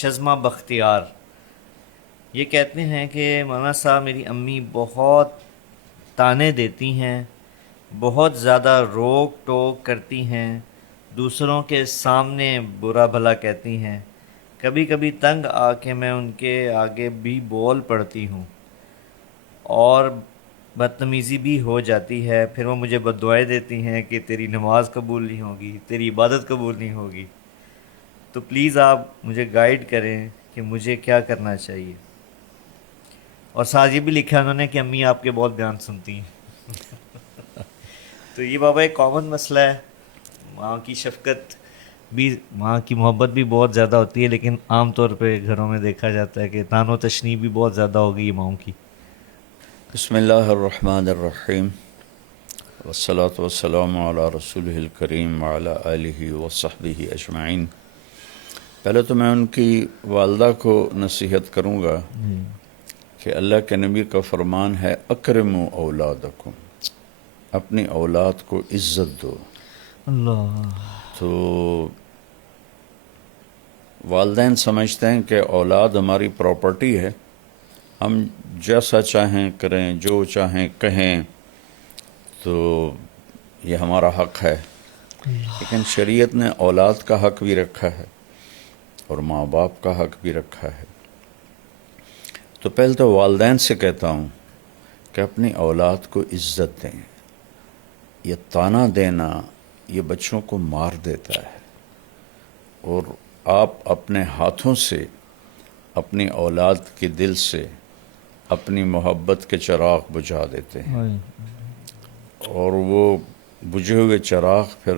شزمہ بختیار، یہ کہتے ہیں کہ مولانا صاحب میری امی بہت تانے دیتی ہیں، بہت زیادہ روک ٹوک کرتی ہیں، دوسروں کے سامنے برا بھلا کہتی ہیں، کبھی کبھی تنگ آ کے میں ان کے آگے بھی بول پڑتی ہوں اور بدتمیزی بھی ہو جاتی ہے، پھر وہ مجھے بد دعائیں دیتی ہیں کہ تیری نماز قبول نہیں ہوگی، تیری عبادت قبول نہیں ہوگی۔ تو پلیز آپ مجھے گائیڈ کریں کہ مجھے کیا کرنا چاہیے۔ اور ساتھ یہ بھی لکھا ہے انہوں نے کہ امی آپ کے بہت بیان سنتی ہیں۔ تو یہ بابا ایک کامن مسئلہ ہے، ماں کی شفقت بھی، ماں کی محبت بھی بہت زیادہ ہوتی ہے، لیکن عام طور پہ گھروں میں دیکھا جاتا ہے کہ تان و تشنیع بھی بہت زیادہ ہو گئی ہے ماؤں کی۔ بسم اللہ الرحمن الرحیم، والصلاة والسلام علی رسولہ الکریم وعلی آلہ وصحبہ اجمعین۔ پہلے تو میں ان کی والدہ کو نصیحت کروں گا کہ اللہ کے نبی کا فرمان ہے اکرموا اولادکم، اپنی اولاد کو عزت دو۔ اللہ، تو والدین سمجھتے ہیں کہ اولاد ہماری پراپرٹی ہے، ہم جیسا چاہیں کریں، جو چاہیں کہیں، تو یہ ہمارا حق ہے۔ لیکن شریعت نے اولاد کا حق بھی رکھا ہے اور ماں باپ کا حق بھی رکھا ہے۔ تو پہلے تو والدین سے کہتا ہوں کہ اپنی اولاد کو عزت دیں۔ یہ طعنہ دینا یہ بچوں کو مار دیتا ہے، اور آپ اپنے ہاتھوں سے اپنی اولاد کے دل سے اپنی محبت کے چراغ بجھا دیتے ہیں، اور وہ بجھے ہوئے چراغ پھر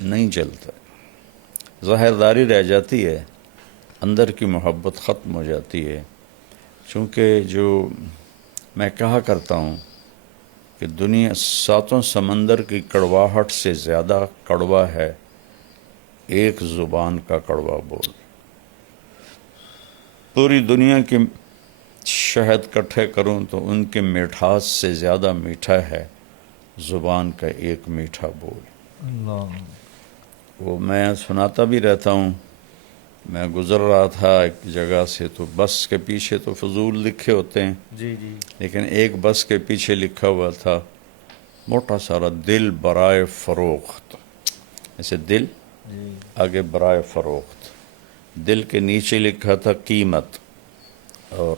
نہیں جلتا، ظاہرداری رہ جاتی ہے، اندر کی محبت ختم ہو جاتی ہے۔ چونکہ جو میں کہا کرتا ہوں کہ دنیا ساتوں سمندر کی کڑواہٹ سے زیادہ کڑوا ہے ایک زبان کا کڑوا بول۔ پوری دنیا کی شہد کٹھے کروں تو ان کے مٹھاس سے زیادہ میٹھا ہے زبان کا ایک میٹھا بول۔ اللہ، وہ میں سناتا بھی رہتا ہوں۔ میں گزر رہا تھا ایک جگہ سے، تو بس کے پیچھے تو فضول لکھے ہوتے ہیں، جی جی، لیکن ایک بس کے پیچھے لکھا ہوا تھا موٹا سارا دل برائے فروخت، ایسے دل جی، آگے برائے فروخت، دل کے نیچے لکھا تھا قیمت، اور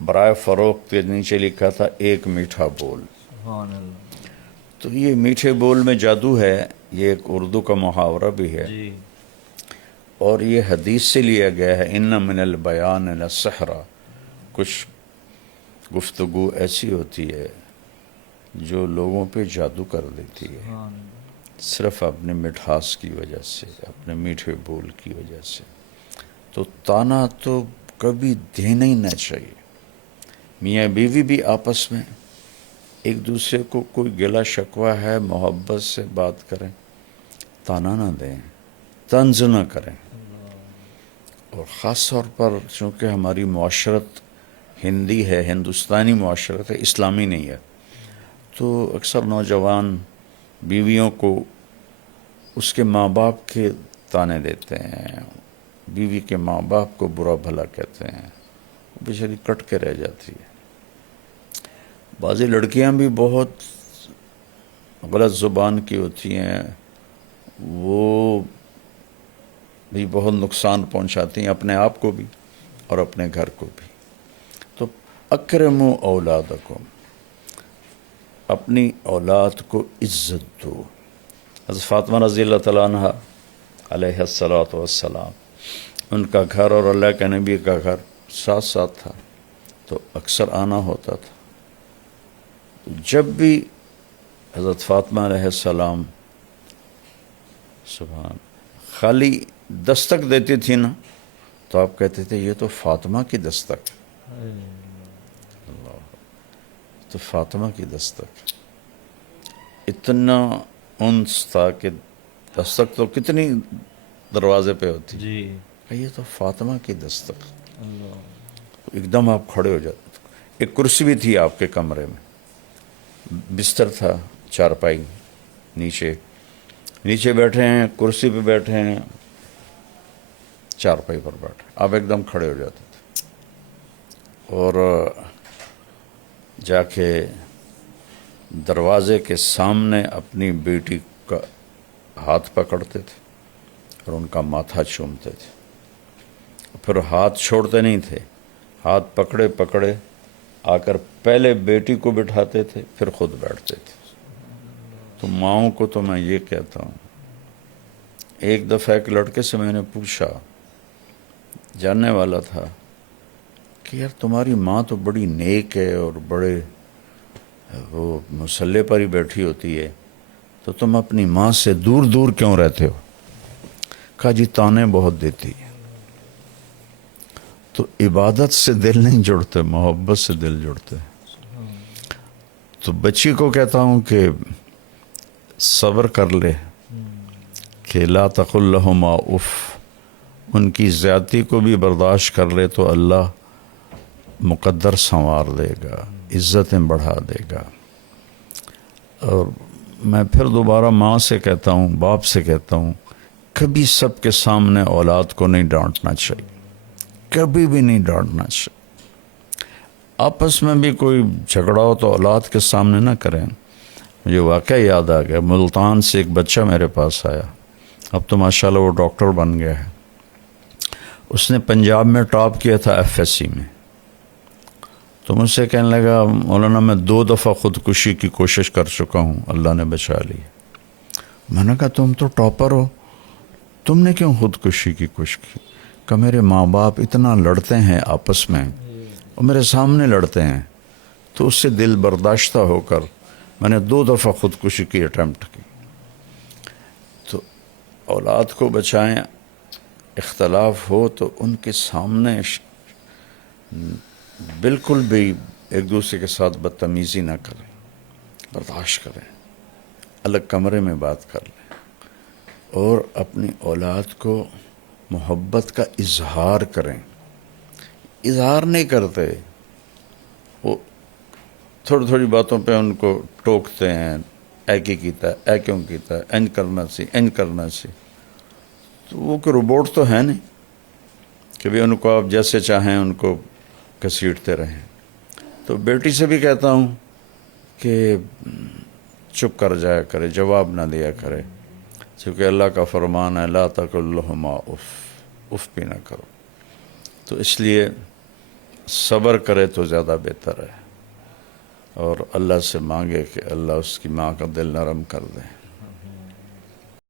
برائے فروخت کے نیچے لکھا تھا ایک میٹھا بول۔ سبحان اللہ، تو یہ میٹھے بول میں جادو ہے، یہ ایک اردو کا محاورہ بھی ہے، جی، اور یہ حدیث سے لیا گیا ہے، ان من البیان لسحرا۔ کچھ گفتگو ایسی ہوتی ہے جو لوگوں پہ جادو کر دیتی ہے، سبحان اللہ، صرف اپنے مٹھاس کی وجہ سے، اپنے میٹھے بول کی وجہ سے۔ تو طعنہ تو کبھی دینا ہی نہ چاہیے۔ میاں بیوی بھی آپس میں ایک دوسرے کو کوئی گلہ شکوہ ہے محبت سے بات کریں، طعنہ نہ دیں، طنز نہ کریں۔ اور خاص طور پر چونکہ ہماری معاشرت ہندی ہے، ہندوستانی معاشرت ہے، اسلامی نہیں ہے، تو اکثر نوجوان بیویوں کو اس کے ماں باپ کے طعنے دیتے ہیں، بیوی کے ماں باپ کو برا بھلا کہتے ہیں، وہ بیچاری کٹ کے رہ جاتی ہے۔ بعضی لڑکیاں بھی بہت غلط زبان کی ہوتی ہیں، وہ بھی بہت نقصان پہنچاتی ہیں اپنے آپ کو بھی اور اپنے گھر کو بھی۔ تو اکرموا اولادکم، اپنی اولاد کو عزت دو۔ حضرت فاطمہ رضی اللہ تعالیٰ عنہ علیہ الصلاۃ والسلام، ان کا گھر اور اللہ کے نبی کا گھر ساتھ ساتھ تھا، تو اکثر آنا ہوتا تھا۔ جب بھی حضرت فاطمہ علیہ السلام سبحان خالی دستک دیتی تھی نا، تو آپ کہتے تھے یہ تو فاطمہ کی دستک، تو فاطمہ کی دستک، اتنا انس تھا کہ دستک تو کتنی دروازے پہ ہوتی، جی، کہ یہ تو فاطمہ کی دستک۔ اللہ، ایک دم آپ کھڑے ہو جاتے۔ ایک کرسی بھی تھی آپ کے کمرے میں، بستر تھا، چارپائی، نیچے بیٹھے ہیں، کرسی پہ بیٹھے ہیں، چارپائی پر بیٹھے، آپ ایک دم کھڑے ہو جاتے تھے اور جا کے دروازے کے سامنے اپنی بیٹی کا ہاتھ پکڑتے تھے اور ان کا ماتھا چومتے تھے، پھر ہاتھ چھوڑتے نہیں تھے، ہاتھ پکڑے پکڑے آ کر پہلے بیٹی کو بٹھاتے تھے پھر خود بیٹھتے تھے۔ تو ماؤں کو تو میں یہ کہتا ہوں، ایک دفعہ ایک لڑکے سے میں نے پوچھا، جاننے والا تھا، کہ یار تمہاری ماں تو بڑی نیک ہے اور بڑے وہ مصلے پر ہی بیٹھی ہوتی ہے، تو تم اپنی ماں سے دور دور کیوں رہتے ہو؟ کہا جی تانے بہت دیتی ہے۔ تو عبادت سے دل نہیں جڑتے، محبت سے دل جڑتے۔ تو بچی کو کہتا ہوں کہ صبر کر لے، کہ لا تقل لہما اف، ان کی زیادتی کو بھی برداشت کر لے تو اللہ مقدر سنوار دے گا، عزتیں بڑھا دے گا۔ اور میں پھر دوبارہ ماں سے کہتا ہوں، باپ سے کہتا ہوں، کبھی سب کے سامنے اولاد کو نہیں ڈانٹنا چاہیے، کبھی بھی نہیں ڈانٹنا چاہیے۔ آپس میں بھی کوئی جھگڑا ہو تو اولاد کے سامنے نہ کریں۔ مجھے واقعہ یاد آ گیا، ملتان سے ایک بچہ میرے پاس آیا، اب تو ماشاءاللہ وہ ڈاکٹر بن گیا ہے۔ اس نے پنجاب میں ٹاپ کیا تھا FSC میں۔ تو مجھ سے کہنے لگا، مولانا میں 2 دفعہ خودکشی کی کوشش کر چکا ہوں، اللہ نے بچا لی۔ میں نے کہا تم تو ٹاپر ہو، تم نے کیوں خودکشی کی کوشش کی؟ کہ میرے ماں باپ اتنا لڑتے ہیں آپس میں اور میرے سامنے لڑتے ہیں، تو اس سے دل برداشتہ ہو کر میں نے 2 دفعہ خودکشی کی اٹیمپٹ کی۔ تو اولاد کو بچائیں، اختلاف ہو تو ان کے سامنے بالکل بھی ایک دوسرے کے ساتھ بدتمیزی نہ کریں، برداشت کریں، الگ کمرے میں بات کر لیں، اور اپنی اولاد کو محبت کا اظہار کریں۔ اظہار نہیں کرتے، وہ تھوڑی تھوڑی باتوں پہ ان کو ٹوکتے ہیں، اے کی کیتا ہے، اے کیوں کیتا ہے، انج کرنا سی، انج کرنا سی۔ تو وہ کوئی روبوٹ تو ہے نہیں کہ بھی ان کو آپ جیسے چاہیں ان کو گھسیٹتے رہیں۔ تو بیٹی سے بھی کہتا ہوں کہ چپ کر جایا کرے، جواب نہ دیا کرے، کیونکہ اللہ کا فرمان ہے لا تقل لہما اف، اف بھی نہ کرو۔ تو اس لیے صبر کرے تو زیادہ بہتر ہے، اور اللہ سے مانگے کہ اللہ اس کی ماں کا دل نرم کر دے۔